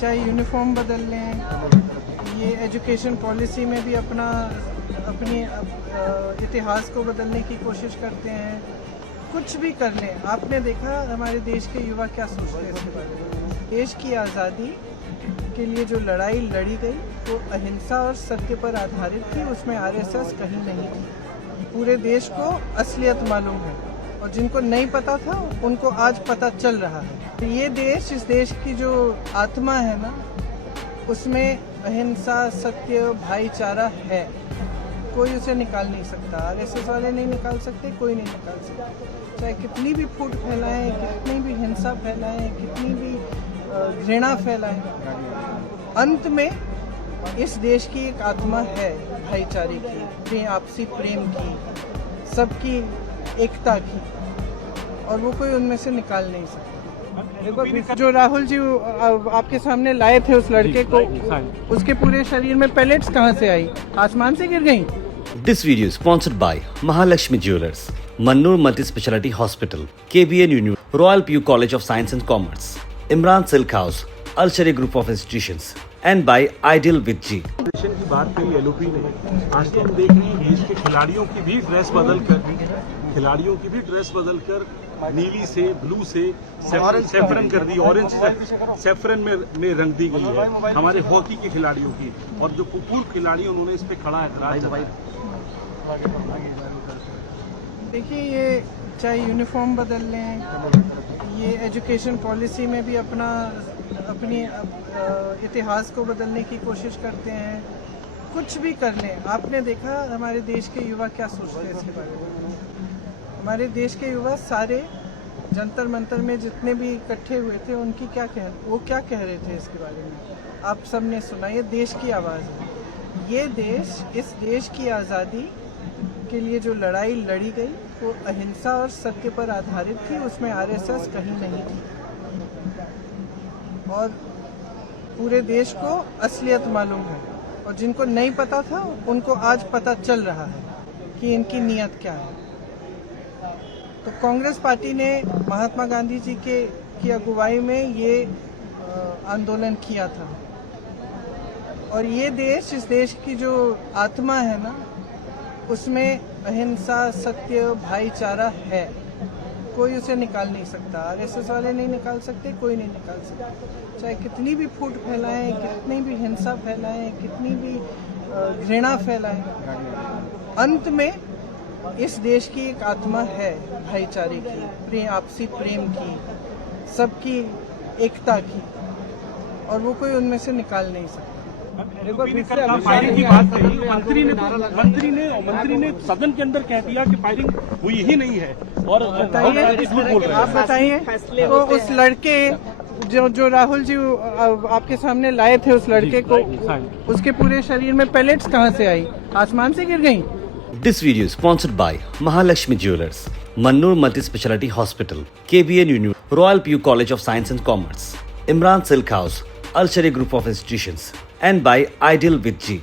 चाहे यूनिफॉर्म बदल लें, ये एजुकेशन पॉलिसी में भी अपनी इतिहास को बदलने की कोशिश करते हैं, कुछ भी कर लें। आपने देखा हमारे देश के युवा क्या सोचते हैं इसके बारे में। देश की आज़ादी के लिए जो लड़ाई लड़ी गई वो अहिंसा और सत्य पर आधारित थी, उसमें आरएसएस कहीं नहीं थी। पूरे देश को असलियत मालूम है और जिनको नहीं पता था उनको आज पता चल रहा है। ये देश, इस देश की जो आत्मा है ना, उसमें अहिंसा, सत्य, भाईचारा है। कोई उसे निकाल नहीं सकता। आरएसएस वाले नहीं निकाल सकते, कोई नहीं निकाल सकता। चाहे कितनी भी फूट फैलाएं, कितनी भी हिंसा फैलाएं, कितनी भी घृणा फैलाएं, अंत में इस देश की एक आत्मा है भाईचारे की, आपसी प्रेम की, सबकी एकता की, और वो कोई उनमें से निकाल नहीं सकता। जो राहुल जी आपके सामने लाए थे उस लड़के को, उसके पूरे शरीर में पैलेट्स कहाँ से आई? आसमान से गिर गई? This video is sponsored by Mahalakshmi Jewelers, Mannur Multi-Speciality Hospital, KBN Union, Royal PU College of Science and Commerce, Imran Silk House, Al Sharia Group of Institutions, and by Ideal with G. की बात कही LOP ने, आज तो हम देख रहे हैं देश के खिलाड़ियों की भी ड्रेस बदल कर नीली से ब्लू से सेफ्रन कर दी, ऑरेंज सेफ्रन में रंग दी गई है हमारे हॉकी के खिलाड़ियों की। और जो पूर्व खिलाड़ी उन्होंने इस पे खड़ा एतराज जताया। देखिए, ये चाहे यूनिफॉर्म बदल लें, ये एजुकेशन पॉलिसी में भी अपनी इतिहास को बदलने की कोशिश करते हैं, कुछ भी कर लें। आपने देखा हमारे देश के युवा क्या सोचते हैं इसके बारे में। हमारे देश के युवा सारे जंतर मंतर में जितने भी इकट्ठे हुए थे, वो क्या कह रहे थे इसके बारे में आप सबने सुना। ये देश की आवाज़ है। ये देश, इस देश की आज़ादी के लिए जो लड़ाई लड़ी गई वो अहिंसा और सत्य पर आधारित थी, उसमें आरएसएस कहीं नहीं थी। और पूरे देश को असलियत मालूम है और जिनको नहीं पता था उनको आज पता चल रहा है कि इनकी नीयत क्या है। तो कांग्रेस पार्टी ने महात्मा गांधी जी की अगुवाई में ये आंदोलन किया था। और ये देश, इस देश की जो आत्मा है ना, उसमें अहिंसा, सत्य, भाईचारा है। कोई उसे निकाल नहीं सकता। आरएसएस वाले नहीं निकाल सकते, कोई नहीं निकाल सकता। चाहे कितनी भी फूट फैलाएं, कितनी भी हिंसा फैलाएं, कितनी भी घृणा फैलाएं, अंत में इस देश की एक आत्मा है भाईचारे की, आपसी प्रेम की, सबकी एकता की, और वो कोई उनमें से निकाल नहीं सकता। फायरिंग की बात कही, मंत्री ने सदन के अंदर कह दिया कि फायरिंग हुई ही नहीं है। और आप बताइए, तो उस लड़के जो राहुल जी आपके सामने लाए थे उस लड़के को, उसके पूरे शरीर में पैलेट्स कहाँ से आई? आसमान से गिर गई? This video is sponsored by Mahalakshmi Jewelers, Mannur Multi-Speciality Hospital, KBN Union, Royal PU College of Science and Commerce, Imran Silk House, Al Sharia Group of Institutions, and by Ideal with G.